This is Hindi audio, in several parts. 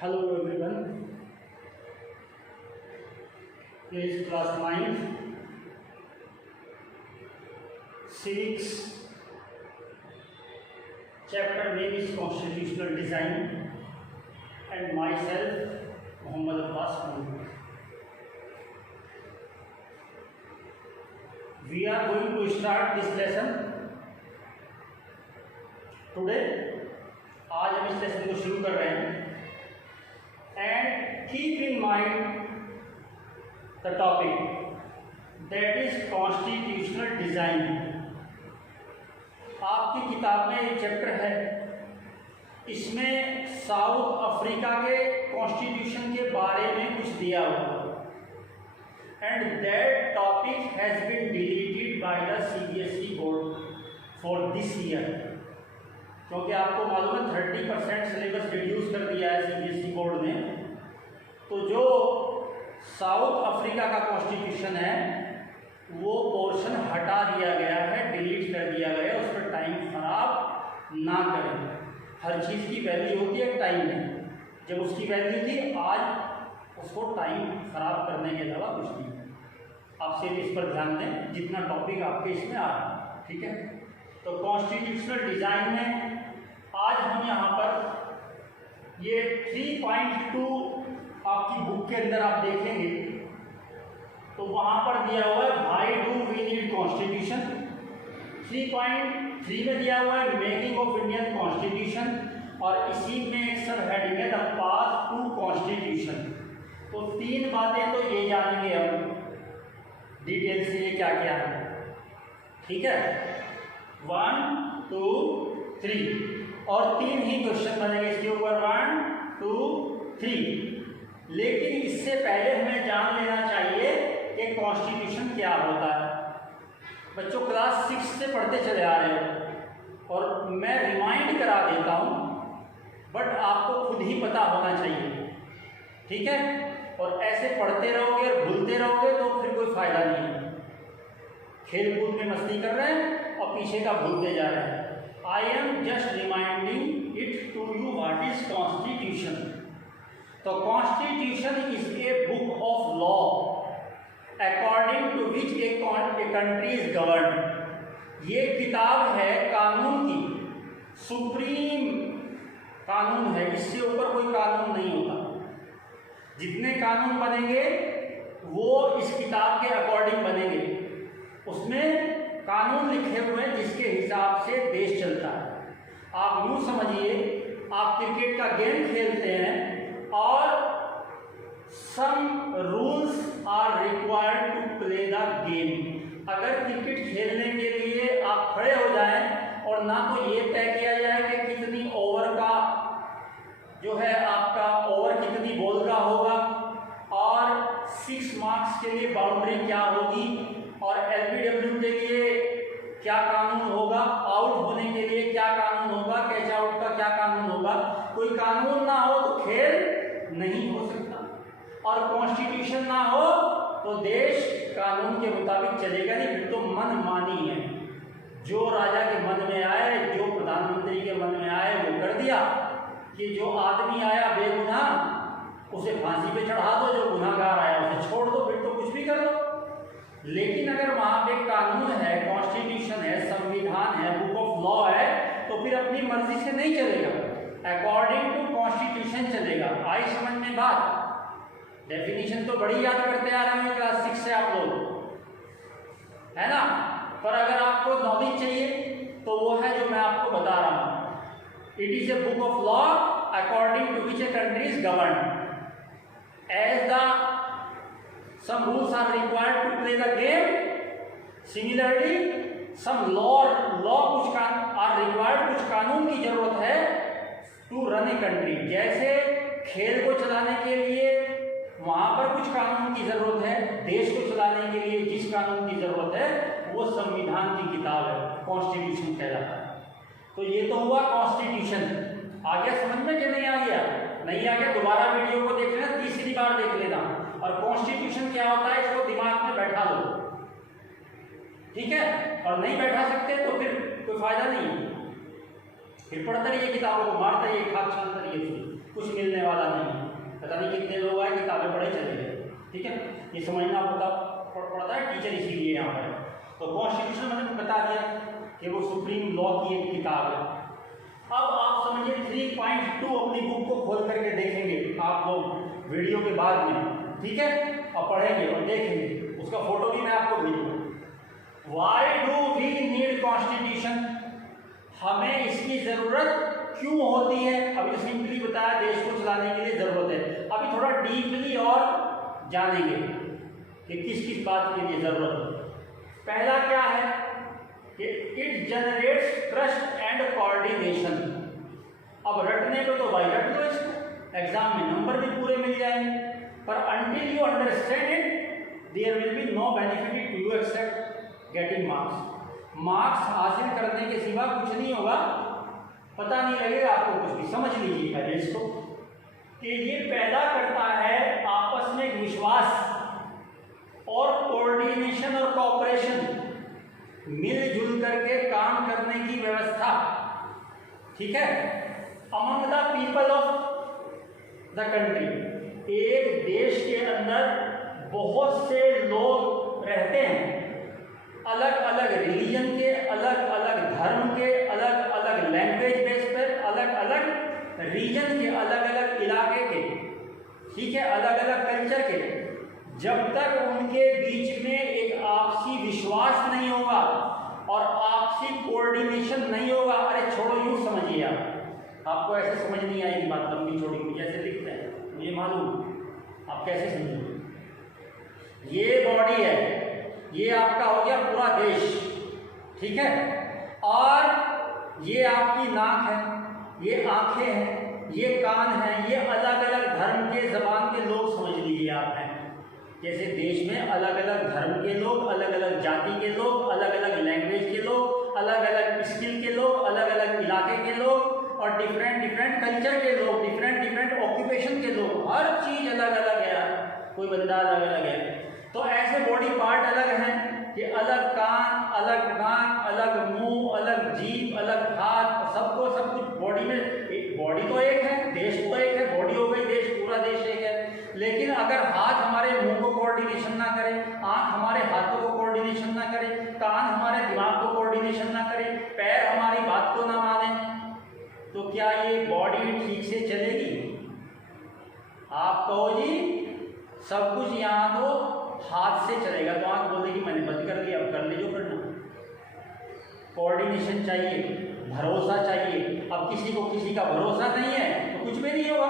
Hello everyone. Here is class 9 civics. Chapter name is constitutional design and myself Muhammad Abbas Guru. We are going to start this lesson today. आज हम इस लेसन को शुरू कर रहे हैं. And keep in mind the topic that is constitutional design. आपकी किताब में एक चैप्टर है, इसमें साउथ अफ्रीका के कॉन्स्टिट्यूशन के बारे में कुछ दिया हुआ and that topic has been deleted by the CBSE board for this year. क्योंकि आपको मालूम है 30% सिलेबस रिड्यूस कर दिया है CBSE बोर्ड ने, तो जो साउथ अफ्रीका का कॉन्स्टिट्यूशन है वो पोर्शन हटा दिया गया है, डिलीट कर दिया गया है. उस पर टाइम खराब ना करें. हर चीज़ की वैल्यू होती है टाइम में. जब उसकी वैल्यू थी, आज उसको टाइम खराब करने के अलावा कुछ नहीं. आप सिर्फ इस पर ध्यान दें जितना टॉपिक आपके इसमें आ रहा है. ठीक है, तो कॉन्स्टिट्यूशनल डिज़ाइन में आज हम यहाँ पर ये 3.2 आपकी बुक के अंदर आप देखेंगे तो वहाँ पर दिया हुआ है why do we need constitution. 3.3 में दिया हुआ है मेकिंग ऑफ इंडियन कॉन्स्टिट्यूशन और इसी में एक सब हेडिंग है द पाथ टू कॉन्स्टिट्यूशन. तो 3 बातें तो ये जानेंगे हम डिटेल से ये क्या क्या है. ठीक है, 1 2 3 और 3 ही क्वेश्चन बनेंगे इसके ऊपर, 1 2 3. लेकिन इससे पहले हमें जान लेना चाहिए कि कॉन्स्टिट्यूशन क्या होता है. बच्चों क्लास 6 से पढ़ते चले आ रहे हो और मैं रिमाइंड करा देता हूँ, बट आपको खुद ही पता होना चाहिए. ठीक है, और ऐसे पढ़ते रहोगे और भूलते रहोगे तो फिर कोई फ़ायदा नहीं है. खेल कूद में मस्ती कर रहे हैं और पीछे का भूलते जा रहे हैं. I am just reminding it to you what is constitution. तो constitution is a book of law according to which a country is govern. ये किताब है कानून की, सुप्रीम कानून है, इससे ऊपर कोई कानून नहीं होता. जितने कानून बनेंगे वो इस किताब के अकॉर्डिंग बनेंगे. उसमें कानून लिखे हुए हैं जिसके हिसाब से देश चलता है. आप यूँ समझिए, आप क्रिकेट का गेम खेलते हैं और some rules are required to play the game. अगर क्रिकेट खेलने के लिए आप खड़े हो जाएं और ना तो ये तय किया जाए कि कितनी ओवर का जो है आपका ओवर कितनी बॉल का होगा और 6 मार्क्स के लिए बाउंड्री क्या होगी और LBW के लिए क्या कानून होगा, आउट होने के लिए क्या कानून होगा, कैच आउट का क्या कानून होगा. कोई कानून ना हो तो खेल नहीं हो सकता और कॉन्स्टिट्यूशन ना हो तो देश कानून के मुताबिक चलेगा नहीं. फिर तो मनमानी है. जो राजा के मन में आए, जो प्रधानमंत्री के मन में आए वो कर दिया. कि जो आदमी आया बेगुनाह उसे फांसी पे चढ़ा दो, जो गुनाहगार आया उसे छोड़ दो, फिर तो कुछ भी कर दो. लेकिन अगर वहाँ पे कानून है, कॉन्स्टिट्यूशन है, संविधान है, बुक ऑफ लॉ है, तो फिर अपनी मर्जी से नहीं चलेगा, अकॉर्डिंग टू कॉन्स्टिट्यूशन चलेगा. आई समझ में बात? डेफिनेशन तो बड़ी याद करते आ रहे हैं क्लास 6 से आप लोग, है ना. पर अगर आपको नॉलेज चाहिए तो वो है जो मैं आपको बता रहा हूँ. It is a book of law according to which a country is govern as the some rules are required to play the game. Similarly, some law कुछ are required, कुछ कानून की जरूरत है to run a country. जैसे खेल को चलाने के लिए वहाँ पर कुछ कानून की जरूरत है, देश को चलाने के लिए जिस कानून की जरूरत है वो संविधान की किताब है, कॉन्स्टिट्यूशन कहलाता है. तो ये तो हुआ कॉन्स्टिट्यूशन. आ गया समझ में कि नहीं आ गया? नहीं आ गया दोबारा वीडियो को देख लेना, तीसरी बार देख लेना. और कॉन्स्टिट्यूशन क्या होता है इसको दिमाग में बैठा लो. ठीक है, और नहीं बैठा सकते तो फिर कोई फायदा नहीं है. फिर पढ़ते रहिए किताबों को, मारते रहिए खाक छानते रहिए. कुछ मिलने वाला नहीं है। पता नहीं कितने लोग आए किताबें पढ़े चले गए, ठीक है, ये समझना पड़ता है टीचर इसीलिए यहाँ पर। तो कॉन्स्टिट्यूशन मैंने बता दिया कि वो सुप्रीम लॉ की एक किताब है। अब आप समझिए 3.2 अपनी बुक को खोल करके देखेंगे आप लोग वीडियो के बाद में, ठीक है, और पढ़ेंगे और देखेंगे, उसका फोटो भी मैं आपको भेजूंगा। Why do we need constitution, हमें इसकी जरूरत क्यों होती है? अभी तो सिंपली बताया देश को चलाने के लिए जरूरत है, अभी थोड़ा डीपली और जानेंगे कि किस किस बात के लिए जरूरत है। पहला क्या है कि it generates trust and coordination. अब रटने को तो भाई रट लो इसको, एग्जाम में नंबर भी पूरे मिल जाएंगे, पर until you understand it there will be no benefit to you except getting marks. Marks हासिल करने के सिवा कुछ नहीं होगा, पता नहीं लगेगा आपको कुछ भी। समझ लीजिए पहले इसको कि ये पैदा करता है आपस में एक विश्वास और कोऑर्डिनेशन और कोऑपरेशन, मिलजुल करके काम करने की व्यवस्था, ठीक है, among the people of the country. एक देश के अंदर बहुत से लोग रहते हैं, अलग अलग रिलीजन के, अलग अलग धर्म के, अलग अलग लैंग्वेज बेस पर, अलग अलग रीजन के, अलग अलग इलाके के, ठीक है, अलग अलग कल्चर के। जब तक उनके बीच में एक आपसी विश्वास नहीं होगा और आपसी कोऑर्डिनेशन नहीं होगा, अरे छोड़ो यूँ समझिए आपको ऐसे समझ नहीं आएगी बात लंबी छोड़ी जैसे लिखते हैं, मुझे मालूम आप कैसे समझोगे। ये बॉडी है, ये आपका हो गया पूरा देश, ठीक है, और ये आपकी नाक है, ये आंखें हैं, ये कान हैं, ये अलग अलग धर्म के जबान के लोग समझ लीजिए आप हैं। जैसे देश में अलग अलग धर्म के लोग, अलग अलग जाति के लोग, अलग अलग लैंग्वेज के लोग, अलग अलग स्किल के लोग, अलग अलग इलाके के लोग और डिफरेंट डिफरेंट कल्चर के लोग, डिफरेंट डिफरेंट ऑक्यूपेशन के लोग, हर चीज़ अलग अलग है, कोई बंदा अलग अलग है। तो ऐसे बॉडी पार्ट अलग हैं कि अलग कान, अलग नाक, अलग मुंह, अलग जीभ, अलग हाथ, सबको सब कुछ बॉडी में, बॉडी तो एक है, देश तो एक है, बॉडी हो गई देश, पूरा देश एक है। लेकिन अगर हाथ हमारे मुंह को कोऑर्डिनेशन ना करे, आंख हमारे हाथों को कोऑर्डिनेशन ना करे, कान हमारे दिमाग को कोऑर्डिनेशन ना करे, पैर हमारी बात को ना माने, तो क्या ये बॉडी ठीक से चलेगी? आप कहो जी सब कुछ यहाँ तो हाथ से चलेगा, तो आंख बोलेगी मैंने बंद कर दिया, अब कर ले जो करना। कोऑर्डिनेशन चाहिए, भरोसा चाहिए। अब किसी को किसी का भरोसा नहीं है तो कुछ भी नहीं होगा।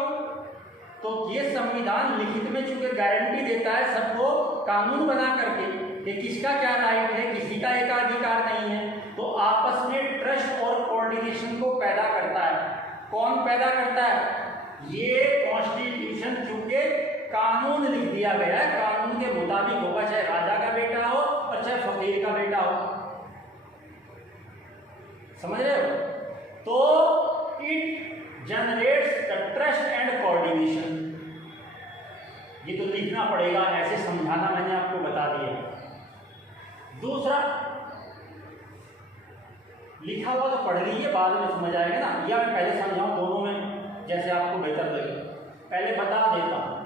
तो ये संविधान लिखित में चूंकि गारंटी देता है सबको कानून बना करके कि किसका क्या राइट है, किसी का एकाधिकार नहीं है, तो आपस में ट्रस्ट और कोऑर्डिनेशन को पैदा करता है। कौन पैदा करता है? ये कॉन्स्टिट्यूशन चूंकि कानून लिख दिया गया है, कानून के मुताबिक होगा, चाहे राजा का बेटा हो और चाहे फकीर का बेटा हो। समझ रहे हो? तो it generates the trust and coordination. ये तो लिखना पड़ेगा, ऐसे समझाना मैंने आपको बता दिया। दूसरा, लिखा हुआ तो पढ़ लीजिए, बाद में समझ आएगा ना, या मैं पहले समझाऊं दोनों में जैसे आपको बेहतर लगे। पहले बता देता हूं,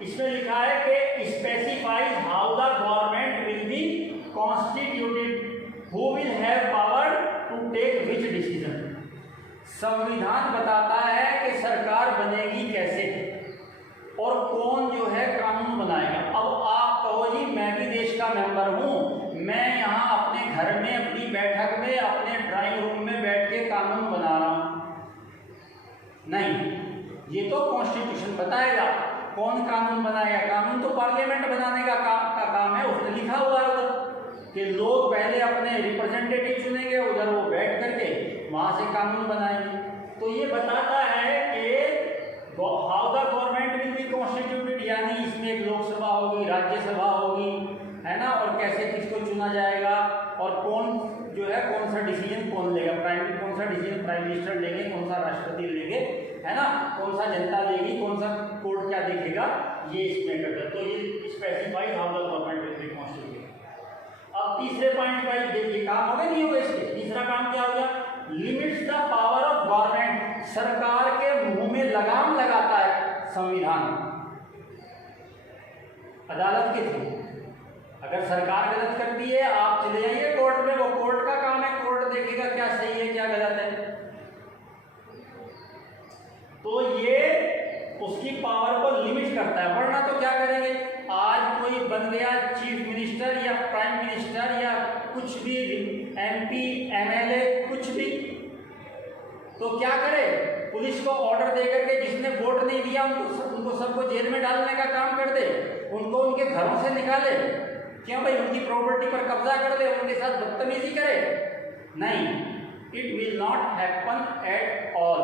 इसमें लिखा है कि specifies how the government will be constituted, who will have power to take which decision. संविधान बताता है कि सरकार बनेगी कैसे और कौन जो है कानून बनाएगा। अब आप कहो जी मैं भी देश का मेंबर हूं, मैं यहाँ अपने घर में अपनी बैठक में अपने ड्राइंग रूम में बैठ के कानून बना रहा हूं, नहीं, ये तो कॉन्स्टिट्यूशन बताएगा कौन कानून बनाएगा। कानून तो पार्लियामेंट बनाने का काम है, उसने लिखा हुआ है उधर कि लोग पहले अपने रिप्रेजेंटेटिव चुनेंगे, उधर वो बैठ करके वहाँ से कानून बनाएंगे। तो ये बताता है कि how the government will be constituted, यानी इसमें एक लोकसभा होगी, राज्यसभा होगी, है ना, और कैसे किसको चुना जाएगा और कौन जो है कौन सा डिसीजन कौन लेगा, कौन सा डिसीजन प्राइम मिनिस्टर लेंगे, कौन सा राष्ट्रपति लेंगे, है ना, कौन सा जनता लेगी, कौन सा कोर्ट क्या देखेगा, ये इसमें करता है। तो ये specify how the government will be constituted. अब तीसरे पॉइंट पर देखिए काम हो गया नहीं होगा इसके। तीसरा काम क्या हो गया? Limits the power of government, अदालत के थ्रू। अगर सरकार गलत करती है आप चले जाइए कोर्ट में, वो कोर्ट का काम है, कोर्ट देखेगा क्या सही है क्या गलत है। तो ये उसकी पावर को लिमिट करता है, वरना तो क्या करेंगे, आज कोई बन गया चीफ मिनिस्टर या प्राइम मिनिस्टर या कुछ भी एमपी एमएलए कुछ भी, तो क्या करे, पुलिस को ऑर्डर दे करके जिसने वोट नहीं दिया उनको सबको जेल में डालने का काम कर दे, उनको उनके घरों से निकाले, क्यों भाई, उनकी प्रॉपर्टी पर कब्जा कर दे, उनके साथ बदतमीजी करे। नहीं, it will not happen at all.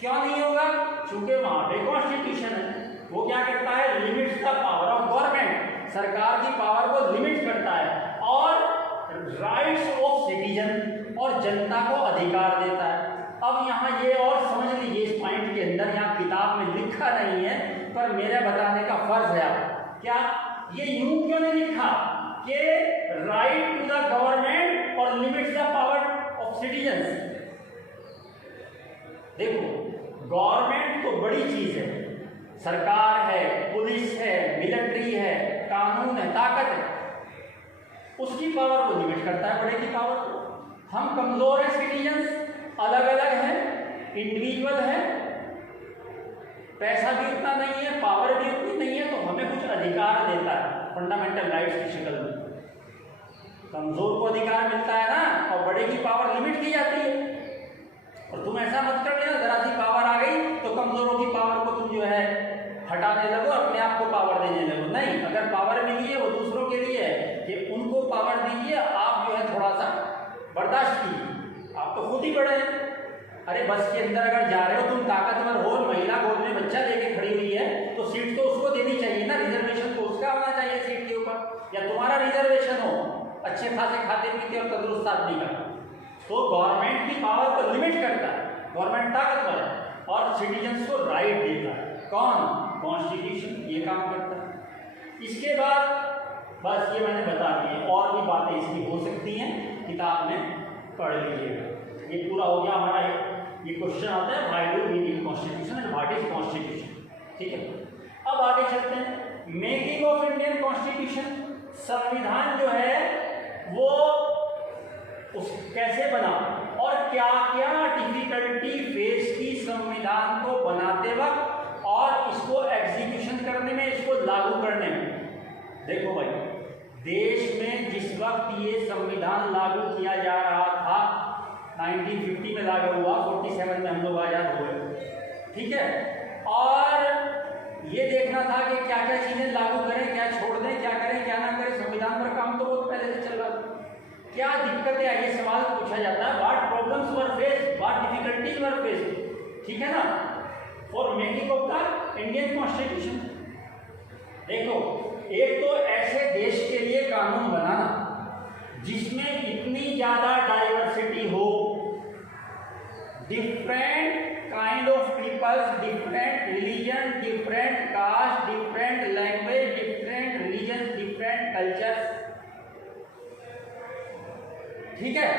क्यों नहीं होगा? क्योंकि वहां पे कॉन्स्टिट्यूशन है, वो क्या करता है, limits the power of government, सरकार की पावर को लिमिट करता है और राइट्स ऑफ सिटीजन और जनता को अधिकार देता है। अब यहाँ ये और समझ लीजिए इस पॉइंट के अंदर, यहाँ किताब में लिखा नहीं है पर मेरा बताने का फर्ज है आप, क्या ये यूं क्यों नहीं लिखा कि राइट टू द गवर्नमेंट और limits the power of citizens. देखो गवर्नमेंट तो बड़ी चीज है, सरकार है, पुलिस है, मिलिट्री है, कानून है, ताकत है, उसकी पावर को लिमिट करता है, बड़े की पावर को। हम कमजोर है, सिटीजन्स अलग अलग है, इंडिविजुअल है, पैसा भी उतना नहीं है, पावर भी उतनी नहीं है, तो हमें कुछ अधिकार देता है फंडामेंटल राइट्स की शक्ल में। कमजोर को अधिकार मिलता है ना, और बड़े की पावर लिमिट की जाती है। और तुम ऐसा मत कर लेना, जरा सी पावर आ गई तो कमजोरों की पावर को तुम जो है हटाने लगो, अपने आप को पावर देने लगो। नहीं, अगर पावर मिली है वो दूसरों के लिए है कि उनको पावर दीजिए, आप जो है थोड़ा सा बर्दाश्त कीजिए, आप तो खुद ही बड़े हैं। अरे बस के अंदर अगर जा रहे हो, तुम ताकतवर हो, महिला गोद में बच्चा लेके खड़ी हुई है, तो सीट तो उसको देनी चाहिए ना, रिजर्वेशन तो उसका होना चाहिए सीट के ऊपर, या तुम्हारा रिजर्वेशन हो अच्छे खासे खाते पीते और तंदुरुस्त आदमी का। तो गवर्नमेंट की पावर को लिमिट करता है, गवर्नमेंट ताकतवर है और सिटीजन्स को राइट देता है। कौन? कॉन्स्टिट्यूशन ये काम करता है। इसके बाद बस ये मैंने बता दी, और भी बातें इसकी हो सकती हैं, किताब में पढ़ लीजिएगा। ये पूरा हो गया हमारा, ये क्वेश्चन आता है why do we need constitution and what is constitution. ठीक है, अब आगे चलते हैं। मेकिंग ऑफ इंडियन कॉन्स्टिट्यूशन, संविधान जो है वो उस कैसे बना और क्या क्या डिफिकल्टी फेस की संविधान को बनाते वक्त और इसको एग्जीक्यूशन करने में, इसको लागू करने में। देखो भाई, देश में जिस वक्त ये संविधान लागू किया जा रहा था, 1950 में लागू हुआ, 47 में हम लोग आजाद हुए, ठीक है, और ये देखना था कि क्या क्या चीजें लागू करें, क्या छोड़ दें, क्या करें क्या ना करें। संविधान पर काम तो बहुत पहले से चल रहा था। क्या दिक्कतें आई, ये सवाल पूछा जाता है, what problems were faced, what difficulties were faced, ठीक है ना, for making of the Indian constitution. देखो, एक तो ऐसे देश के लिए कानून बनाना जिसमें इतनी ज्यादा डाइवर्सिटी हो, different kind of peoples, different religion, different caste, different language, different religion, different culture, ठीक है,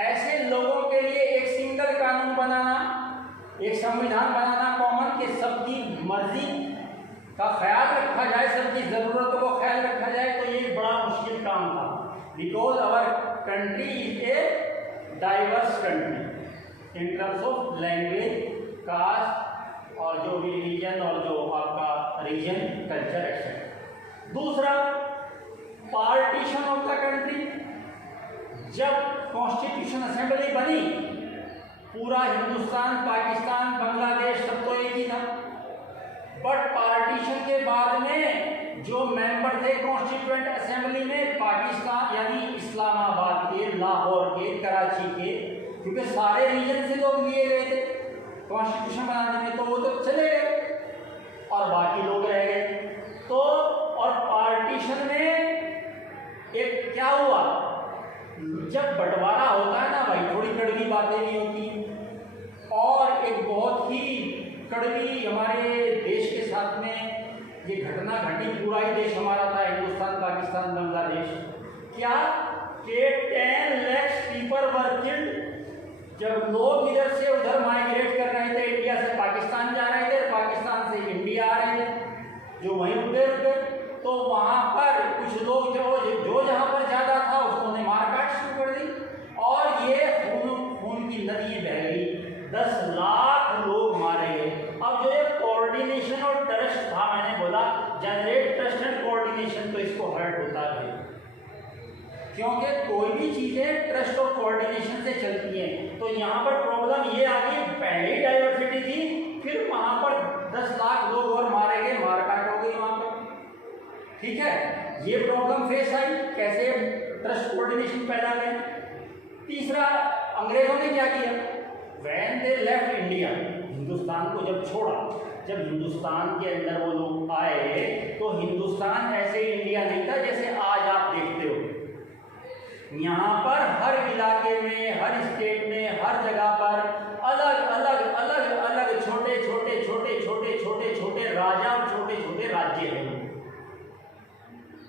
ऐसे लोगों के लिए एक सिंगल कानून बनाना, एक संविधान बनाना कॉमन, कि सबकी मर्जी का ख्याल रखा जाए, सबकी जरूरतों को ख्याल रखा जाए, तो ये बड़ा मुश्किल काम था। Because our country is a diverse country in terms of language, caste और जो भी रिलीजन और जो आपका रीजन, कल्चर एक्सेट्रा। दूसरा, पार्टीशन ऑफ द कंट्री। जब कॉन्स्टिट्यूशन असेंबली बनी, पूरा हिंदुस्तान, पाकिस्तान, बांग्लादेश सब तो एक ही था, बट पार्टीशन के बाद में जो मेंबर थे कॉन्स्टिट्यूएंट असेंबली में, पाकिस्तान यानी इस्लामाबाद के, लाहौर के, कराची के, क्योंकि सारे रीजन से लोग लिए गए थे कॉन्स्टिट्यूशन बनाने में, तो वो तो चले गए और बाकी लोग रह गए। तो और पार्टीशन में एक क्या हुआ, जब बंटवारा होता है ना भाई, थोड़ी कड़वी बातें भी होती हैं, और एक बहुत ही कड़वी हमारे देश के साथ में ये घटना घटी। पूरा ही देश हमारा था, हिंदुस्तान, पाकिस्तान, बांग्लादेश। क्या कि 10 लाख पीपल वर किल्ड। जब लोग इधर से उधर माइग्रेट कर रहे थे, इंडिया से पाकिस्तान जा रहे थे, पाकिस्तान से इंडिया आ रहे थे, जो वहीं रुके रुके, वहाँ पर कुछ लोग जो जहाँ पर ज़्यादा था उसको ने मारकाट शुरू कर दी और ये खून की नदी बह गई, 10 लाख लोग मारे गए। अब जो ये कोऑर्डिनेशन और ट्रस्ट था, मैंने बोला जनरेट ट्रस्ट एंड कोऑर्डिनेशन, तो इसको हर्ट होता है क्योंकि कोई भी चीज़ें ट्रस्ट और कोऑर्डिनेशन से चलती हैं। तो यहाँ पर प्रॉब्लम ये आ गई, पहले ही डाइवर्सिटी थी, फिर वहाँ पर 10 लाख लोग और मारे गए, मारकाट हो गई वहाँ पर। ठीक है, ये प्रॉब्लम फेस आई, कैसे ट्रस्ट कोऑर्डिनेशन पैदा करें। तीसरा, अंग्रेजों ने क्या किया, when they left India, Hindustan को जब छोड़ा, जब हिंदुस्तान के अंदर वो लोग आए तो हिंदुस्तान ऐसे इंडिया नहीं था जैसे आज आप देखते हो। यहाँ पर हर इलाके में, हर स्टेट में, हर जगह पर अलग अलग अलग अलग छोटे छोटे छोटे छोटे छोटे छोटे राजा और छोटे छोटे राज्य हैं।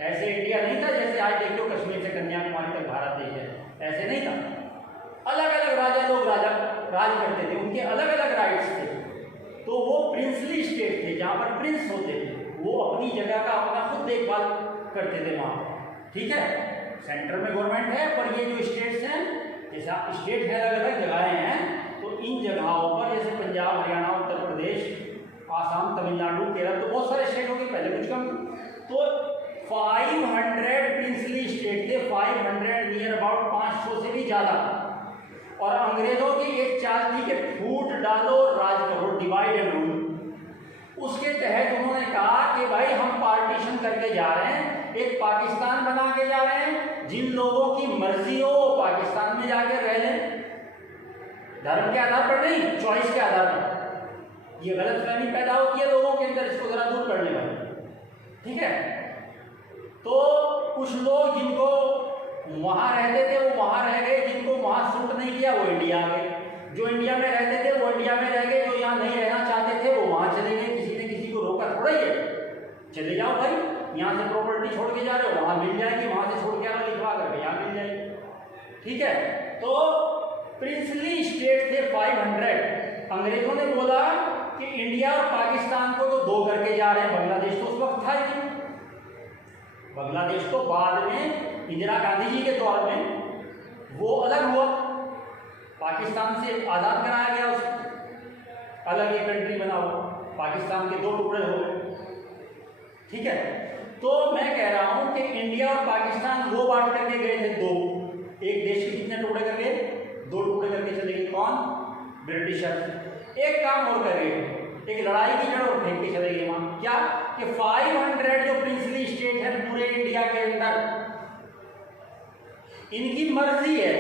ऐसे इंडिया नहीं था जैसे आज देखते हो कश्मीर से कन्याकुमारी तक भारत देश है, ऐसे नहीं था। अलग अलग राजा लोग राज करते थे, उनके अलग अलग राइट्स थे। तो वो प्रिंसली स्टेट थे, जहाँ पर प्रिंस होते थे, वो अपनी जगह का अपना खुद देखभाल करते थे वहाँ पर। ठीक है, सेंटर में गवर्नमेंट है, पर ये जो स्टेट्स हैं, जैसे आप स्टेट है अलग अलग जगहें हैं, तो इन जगहों पर जैसे पंजाब, हरियाणा, उत्तर प्रदेश, आसाम, तमिलनाडु, केरल, तो बहुत सारे स्टेट हो गए, पहले कुछ कम। तो 500 प्रिंसली स्टेट थे, 500 नियर अबाउट 500 से भी ज़्यादा। और अंग्रेजों की एक चाल थी कि फूट डालो राज करो, डिवाइड एंड रूल। उसके तहत उन्होंने कहा कि भाई हम पार्टीशन करके जा रहे हैं, एक पाकिस्तान बना के जा रहे हैं, जिन लोगों की मर्जी हो वो पाकिस्तान में जाके रह लें, धर्म के आधार पर नहीं, चॉइस के आधार पर। ये गलतफहमी पैदा होती है लोगों के अंदर, इसको जरा दूर करने वाले। ठीक है, तो कुछ लोग जिनको वहाँ रहते थे वो वहाँ रह गए, जिनको वहाँ सूट नहीं किया वो इंडिया आ गए, जो इंडिया में रहते थे वो इंडिया में रह गए, जो यहाँ नहीं रहना चाहते थे वो वहाँ चले गए। किसी ने किसी को रोका थोड़ा ही है, चले जाओ भाई, यहाँ से प्रॉपर्टी छोड़ के जा रहे हो, वहाँ मिल जाएगी, वहाँ से छोड़ के आना लिखवा करके यहाँ मिल जाएगी। ठीक है, तो प्रिंसली स्टेट थे 500। अंग्रेजों ने बोला कि इंडिया और पाकिस्तान को तो 2 करके जा रहे हैं, बांग्लादेश तो उस वक्त था ही नहीं। बांग्लादेश तो बाद में इंदिरा गांधी जी के दौर में वो अलग हुआ, पाकिस्तान से आज़ाद कराया गया, उसको अलग एक कंट्री बना हुआ, पाकिस्तान के 2 टुकड़े हो गए। ठीक है, तो मैं कह रहा हूं कि इंडिया और पाकिस्तान वो बांट करके गए थे 2, एक देश के कितने टुकड़े करके, 2 टुकड़े करके चले गए। कौन? ब्रिटिशर्स। एक काम और कर गए, एक लड़ाई की जड़ और फेंक के चले गए वहां। क्या कि 500 जो प्रिंसली स्टेट है पूरे इंडिया के अंदर, इनकी मर्जी है,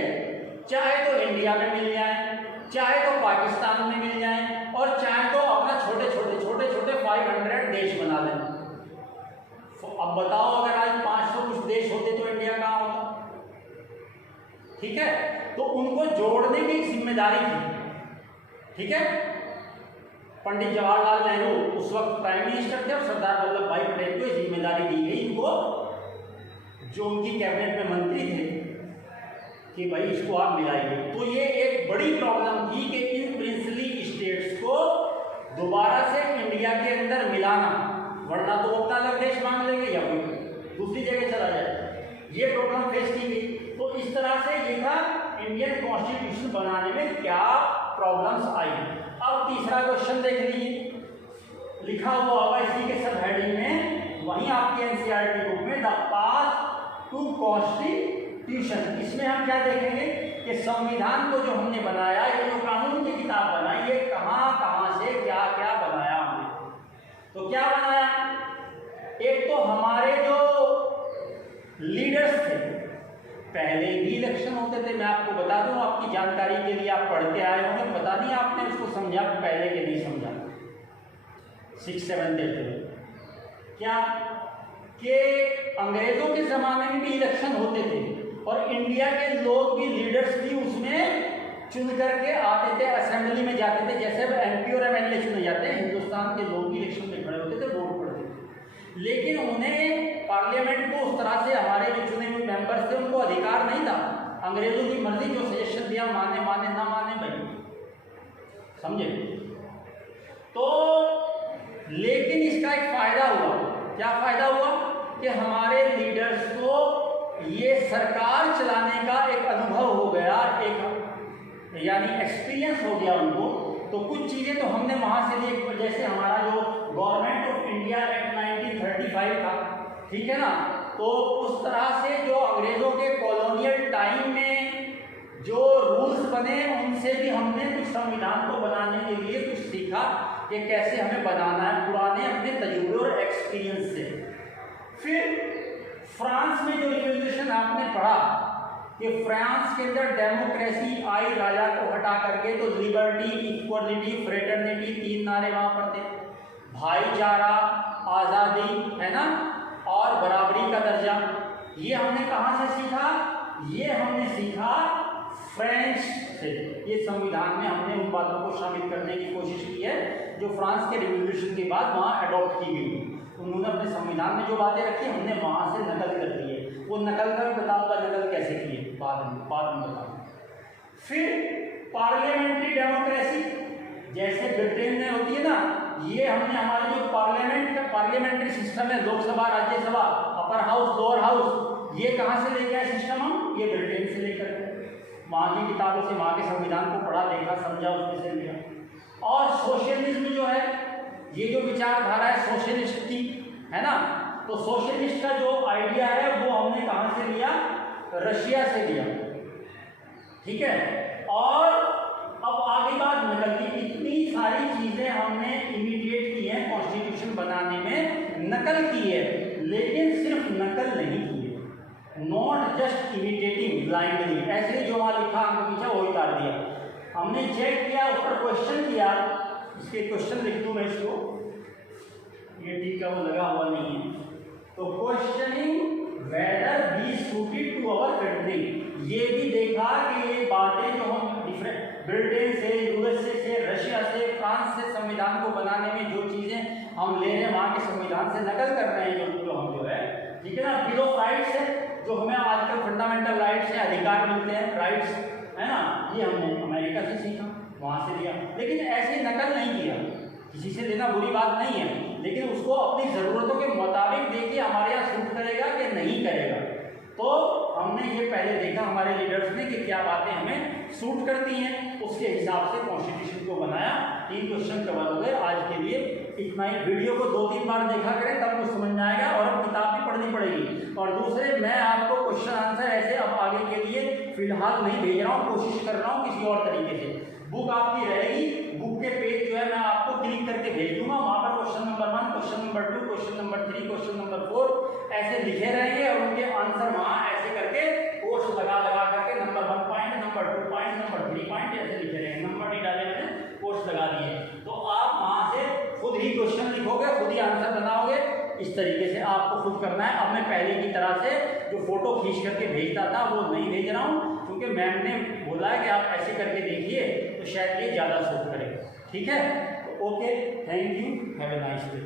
चाहे तो इंडिया में मिल जाए, चाहे तो पाकिस्तान में मिल जाए, और चाहे तो अपना छोटे छोटे छोटे छोटे 500 देश बना लें। अब बताओ, अगर आज 500 कुछ देश होते तो इंडिया कहाँ होता? ठीक है, तो उनको जोड़ने की जिम्मेदारी थी। ठीक है, पंडित जवाहरलाल नेहरू उस वक्त प्राइम मिनिस्टर थे और सरदार वल्लभ भाई पटेल को जिम्मेदारी दी गई, इनको जो उनकी कैबिनेट में मंत्री थे, कि भाई इसको आप मिलाइए। तो ये एक बड़ी प्रॉब्लम थी कि इन प्रिंसली स्टेट्स को दोबारा से इंडिया के अंदर मिलाना, वरना तो अपना अलग देश मांग लेंगे या कोई दूसरी जगह चला जाए। ये प्रॉब्लम फेस की गई। तो इस तरह से ये था इंडियन कॉन्स्टिट्यूशन बनाने में क्या प्रॉब्लम्स आई। अब तीसरा क्वेश्चन देख लीजिए, लिखा हुआ होगा इसी के सब हेडिंग में, वहीं आपके एनसीईआरटी बुक में, द पाथ टू कॉन्स्टिट्यूशन। इसमें हम क्या देखेंगे कि संविधान को जो हमने बनाया, ये जो कानून की किताब बनाई, ये कहाँ कहाँ से क्या क्या बनाया हमने। तो क्या बनाया, एक तो हमारे जो लीडर्स थे, पहले भी इलेक्शन होते थे, मैं आपको बता दूं आपकी जानकारी के लिए, आप पढ़ के आए होंगे, पता नहीं आपने उसको समझा पहले के नहीं समझा, 6-7 देते क्या कि अंग्रेजों के ज़माने में भी इलेक्शन होते थे और इंडिया के लोग भी, लीडर्स भी उसमें चुन करके आते थे, असेंबली में जाते थे, जैसे अब एमपी और एमएलए चुने जाते हैं, हिंदुस्तान के लोग भी इलेक्शन में खड़े होते थे, वोट पड़ते थे। लेकिन उन्हें पार्लियामेंट को उस तरह से, हमारे जो चुने हुए मेंबर्स थे उनको अधिकार नहीं था, अंग्रेजों की मर्जी, जो सजेशन दिया माने माने ना माने भाई, समझे। तो लेकिन इसका एक फायदा हुआ, क्या फायदा हुआ कि हमारे लीडर्स को ये सरकार चलाने का एक अनुभव हो गया, एक यानी एक्सपीरियंस हो गया उनको। तो कुछ चीज़ें तो हमने वहाँ से लिए, जैसे हमारा जो गवर्नमेंट ऑफ इंडिया एक्ट 1935 था, ठीक है ना, तो उस तरह से जो अंग्रेज़ों के कॉलोनियल टाइम में जो रूल्स बने उनसे भी हमने कुछ संविधान को बनाने के लिए कुछ सीखा कि कैसे हमें बनाना है, पुराने अपने तजुर्बे और एक्सपीरियंस से। फिर फ्रांस में जो रिवॉल्यूशन आपने पढ़ा कि फ्रांस के अंदर डेमोक्रेसी आई राजा को हटा करके, तो लिबर्टी, इक्वलिटी, फ्रेटर्निटी 3 नारे वहाँ पर थे, भाईचारा, आज़ादी, है ना, और बराबरी का दर्जा। ये हमने कहाँ से सीखा? ये हमने सीखा फ्रेंच से। ये संविधान में हमने उन बातों को शामिल करने की कोशिश की है जो फ्रांस के रिवॉल्यूशन के बाद वहाँ अडॉप्ट की गई। उन्होंने अपने संविधान में जो बातें रखी हमने वहाँ से नकल कर दी है। वो नकल का भी बताऊंगा, नकल कैसे की है बाद में बताऊंगा। फिर पार्लियामेंट्री डेमोक्रेसी जैसे ब्रिटेन में होती है ना, ये हमने हमारे जो पार्लियामेंट्री सिस्टम है, Lok Sabha, Rajya Sabha, upper house, lower house, ये कहाँ से लेके आए सिस्टम हम? ये ब्रिटेन से लेकर के, वहाँ की किताबों से, वहाँ के संविधान को पढ़ा, देखा, समझा, उसमें से लिया। और सोशलिज्म जो है, ये जो विचारधारा है सोशलिस्ट की, है ना, तो सोशलिस्ट का जो आइडिया है वो हमने कहाँ से लिया? रशिया से लिया, ठीक है। और अब आगे बात नकल की। इतनी सारी चीजें हमने इमीडिएट की हैं कॉन्स्टिट्यूशन बनाने में, नकल की है, लेकिन सिर्फ नकल नहीं की है, नॉट जस्ट इमिटेटिंग ब्लाइंडली, ऐसे जो वहाँ लिखा हमने पीछे वही उतार दिया। हमने चेक किया, उस पर क्वेश्चन किया, इसके क्वेश्चन लिख दूँ मैं इसको, ये ठीक है, वो लगा हुआ नहीं है। तो questioning whether be suited to our country, ये भी देखा कि ये बातें जो हम डिफरेंट ब्रिटेन से, यूएसए से, रशिया से, फ्रांस से संविधान को बनाने में जो चीज़ें हम ले रहे हैं वहाँ के संविधान से नकल कर रहे हैं, जो हम जो है, ठीक है ना। बिल ऑफ राइट्स है, जो हमें आजकल फंडामेंटल राइट्स हैं, अधिकार मिलते हैं, राइट्स, है ना, ये हमने अमेरिका से सीखा, वहाँ से लिया, लेकिन ऐसे नकल नहीं किया। किसी से लेना बुरी बात नहीं है, लेकिन उसको अपनी ज़रूरतों के मुताबिक देखिए हमारे यहाँ सूट करेगा कि नहीं करेगा। तो हमने ये पहले देखा हमारे लीडर्स ने कि क्या बातें हमें सूट करती हैं, उसके हिसाब से कॉन्स्टिट्यूशन को बनाया। 3 क्वेश्चन कवर हो गए आज के लिए, इतना ही। वीडियो को 2-3 बार देखा करें तब कुछ समझ में आएगा, और अब किताब भी पढ़नी पड़ेगी। और दूसरे, मैं आपको क्वेश्चन आंसर ऐसे अब आगे के लिए फिलहाल नहीं भेज रहा हूँ, कोशिश कर रहा हूँ किसी और तरीके से। बुक आपकी रहेगी, बुक के पेज जो है मैं आपको क्लिक करके भेज दूंगा, वहाँ पर question number 1, question number 2, question number 3, question number 4 ऐसे लिखे रहेंगे, और उनके आंसर वहाँ ऐसे करके कोर्स लगा करके number 1 point, number 2 point, number 3 point ऐसे लिखे रहेंगे। नंबर नहीं डाले मैंने, कोर्स लगा दिए। तो आप वहाँ से खुद ही क्वेश्चन लिखोगे, खुद ही आंसर बनाओगे, इस तरीके से आपको खुद करना है। अब मैं पहले की तरह से जो फोटो खींच करके भेजता था वो नहीं भेज रहा हूँ, क्योंकि मैम ने बोला है कि आप ऐसे करके देखिए तो शायद ये ज़्यादा सूट करेगा, ठीक है। Okay, thank you, have a nice day.